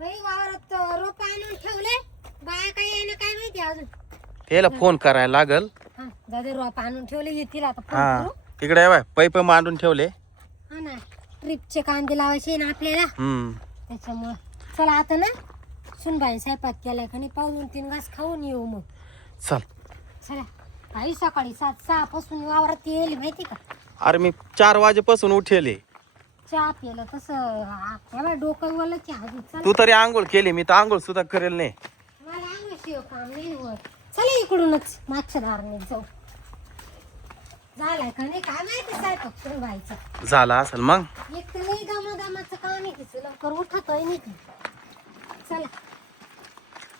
वावरात रोप आणून ठेवले, बाया काय येणं काय माहिती अजून. त्याला फोन करायला लागल. दादा रोप आणून ठेवले, येतील आता फोन हा करू. तिकडे आहे पैप मांडून ठेवले. हा ना, ट्रिपचे कांदे लावायचे ना आपल्याला, त्याच्यामुळं. चला आता ना सुनबाई स्वयंपाक केलाय का नाही, पाहून 2-3 घास खाऊन येऊ मग. चल चला. काही सकाळी 7-6 पासून वावरात येईल माहिती का. अरे मी 4 वाजेपासून उठेले. चहा पिलं तसं डोकं वलं चहा. तू तरी आंघोळ केली, मी तर आंघोळ सुद्धा करेल नाही. मला अंगाशिव काम नाही होत. चला इकडूनच मागच्या दाराने जाऊ. झालाय का नाही काय माहिती स्वयंपाक करून व्हायचं. झाला असेल मग. एक तर लई दामादामाचं काम आहे तिचं, लवकर उठतोय नाही ती. चला.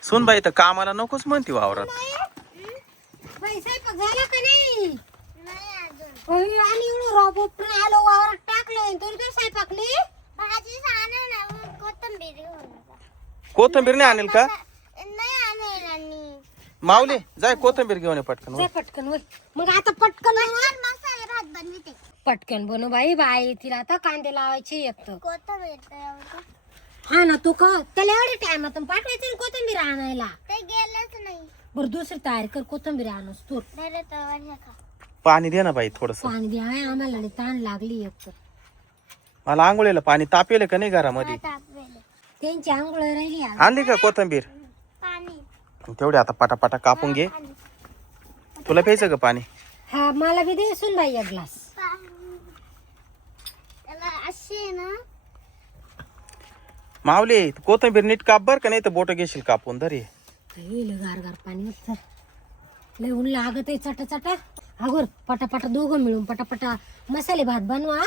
सुनबाई तर कामाला नकोच म्हणती वावरात. बाई स्वयंपाक झाला का नाही? आणि एवढं रॉब उपटून आलो वावरात टाकलं, तरी तो स्वयंपाक नाही. भाजी आणा ना, कोथिंबीर घेऊन जा. कोथिंबीर नाही आणेल का? नाही आणेल आणि माऊली जाय कोथिंबीर घेऊन ये पटकन. जा पटकन वय. मग आता पटकन मसाले भात बनविते. पटकन बनव बाई. बाई तिला आता कांदे लावायचे एक तर. कोथिंबीर तर हा ना, तू का त्याला एवढे टाइमातून पाठवायचं ना कोथिंबीर आणायला. ते गेलंच नाही. बरं दुसरी तयारी कर, कोथिंबीर आणूस तू. बरं तर हे खा. पाणी दे ना बाई थोडस. पाणी द्या, आम्हाला लई ताण लागली एक तर. मला आंघोळीला पाणी तापेल का नाही घरामध्ये? तापलेलं त्यांची आंघोळ राहिली आज. आणली का कोथिंबीर? पाणी तेवढे आता पटापटा कापून घे. तुला प्यायचं का पाणी? हा मला बी दे सुन बाई एक ग्लास. त्याला अशी ना माऊली कोथिंबीर नीट काप बर का, नाही तर बोट घेशील कापून. धर ये. गार गार पाणी होत. लय ऊन लागत आहे चटा चटा. अगोर पटापटा दोघं मिळून पटापटा मसाले भात बनवा.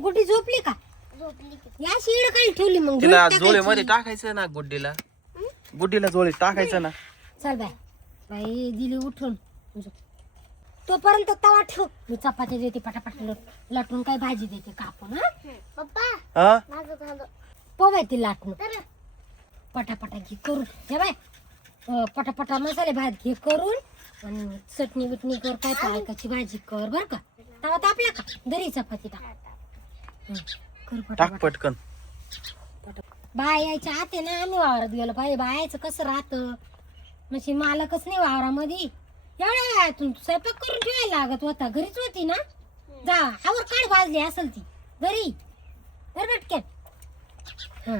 गुड्डी झोपली का? झोपली की. या शिड काही ठेवली मग तिला झोप टाकायची. जोळीमध्ये टाकायचं ना गुड्डीला. गुड्डीला जोळी टाकायचं ना. चल बाय. बाई दिली उठून. तोपर्यंत तवा ठेव, मी चपाती देते पटापट लाटून, काय भाजी देते कापून. हा पप्पा हा माझं झालं. पोवाय ती लाटून तर पटापटा घे करून. हे बाय पटापटा मसाले भात घे करून, आणि चटणी बिटणी कर, काय पालकाची भाजी कर बर का. तवा तापला का दरी चपाती टाक. कर टाक पटापट. पटकन. बाय यायच्या आते ना आम्ही वावरात गेलो पाहिजे. बायाचं कसं राहतं, म्हणजे मालकच नाही वावरामध्ये. एवढ्या वेळातून स्वयंपाक करून ठेवायला लागत होता. घरीच होती ना, जा आवर काढ भाजली असेल ती घरी. बरं पटकन. हा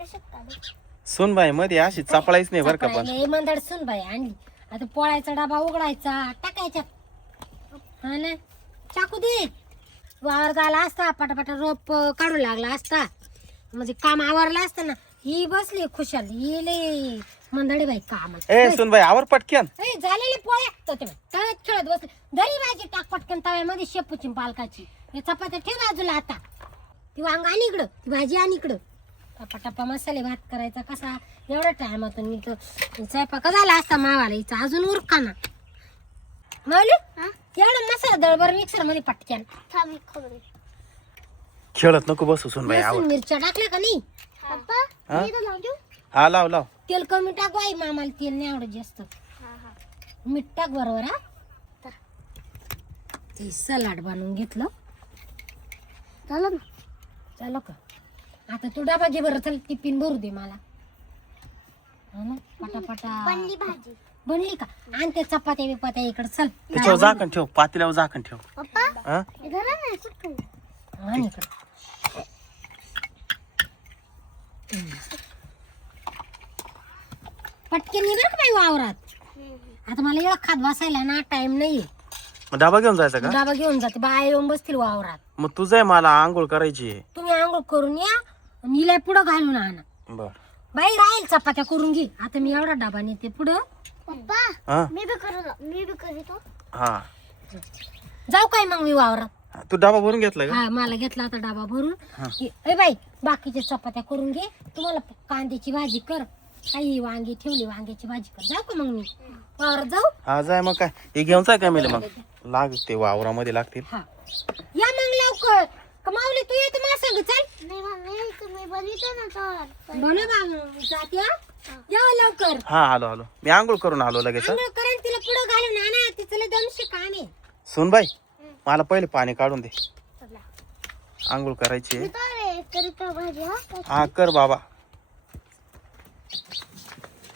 कशात काढू? सुनबाई मध्ये अशी चपळायच नाही बर का. पण मंदाड सुन बाई आणली. आता पोळ्याचा डबा उघडायचा, टाकायचा. हा ना, चाकू दे. वावर झाला असता पटापटा रोप काढू लागला असता, म्हणजे काम आवरलं असतं ना. ही बसली खुशाल, ही लई मंदाडी बाई काम. ए सुनबाई आवर पटकन. झालेले पोळ्या तळत खेळत बसले. दही भाजी टाक पटकन तव्यामध्ये, शेपूची पालकाची. हे चपात्या ठेव बाजूला. आता ती वांग आणि इकडं, ती भाजी आणि इकडं. टप्पा मसाले भात करायचा कसा. एवढ्या टायमातून मी तर स्वयंपाक झाला असता मावाला. हिचा अजून उरका ना मावली. एवढा मसाला दळबर मिक्सर मध्ये पटक्यान. थांब मी खोबरे. खेळत नको बसू सुनबाई. लसूण आवर. मिरच्या टाकल्या का नाही? पप्पा हा? मी तर लावून देऊ. हा लाव लाव. तेल कमी टाक बाई, मामाला तेल नाही आवडत जास्त. हा हा मीठ टाक बरोबर. हा ते सलाड बनवून घेतलं. झालं ना. झालं का? आता तू डबा घे बरं. चल टिफिन भरू दे मला. हा ना, पटापटा बनली भाजी. बनली का? आणि त्या चपात्या बिपात्या इकडे. चल त्याच्यावर झाकण ठेव, पातेल्यावर झाकण ठेव. पप्पा हा हे धरा ना सुटकन. आणि इकडे पटकन ये बरं का बाई वावरात. आता मला एवढा खात बसायला ना टाइम नाहीये. मग डबा घेऊन जायचा का? डबा घेऊन जाते, बाया येऊन बसतील वावरात. मग तुझं आहे, मला आंघोळ करायची आहे. तुम्ही आंघोळ करून या, आणि हिला पुढं घालून आणा. बर. बाई राहील चपात्या करून घे. आता मी एवढा डबा नेते पुढं. पप्पा हा मी बी करीतो. हा जाऊ काय मग मी वावरात. तू डबा भरून घेतला का? हा मला घेतला आता डबा भरून. ए बाई बाकीच्या चपात्या करून घे. तुम्हाला कांद्याची भाजी कर, काही वांगी ठेवली वांग्याची भाजी कर. जाऊ का मग मी वावरात जाऊ. हा जाय मग काय. हे घेऊन जाय का मेले मग लागते वावरामध्ये लागतील. हा या मग लवकर. कमावली तू येते मला सांग. चल नाही मम्मी तुम्ही बनवितो ना तर. बोला बाबा जाते. या लवकर. हा आलो आलो. मी आंघोळ करून आलो लगेच. आंघोळ करून तिला पुढं घालून आणा. तिचं लय दमशी काम आहे. सुनबाई मला पहिले पाणी काढून दे, आंघोळ करायची आहे. तर करीत भाजी हा हा कर बाबा.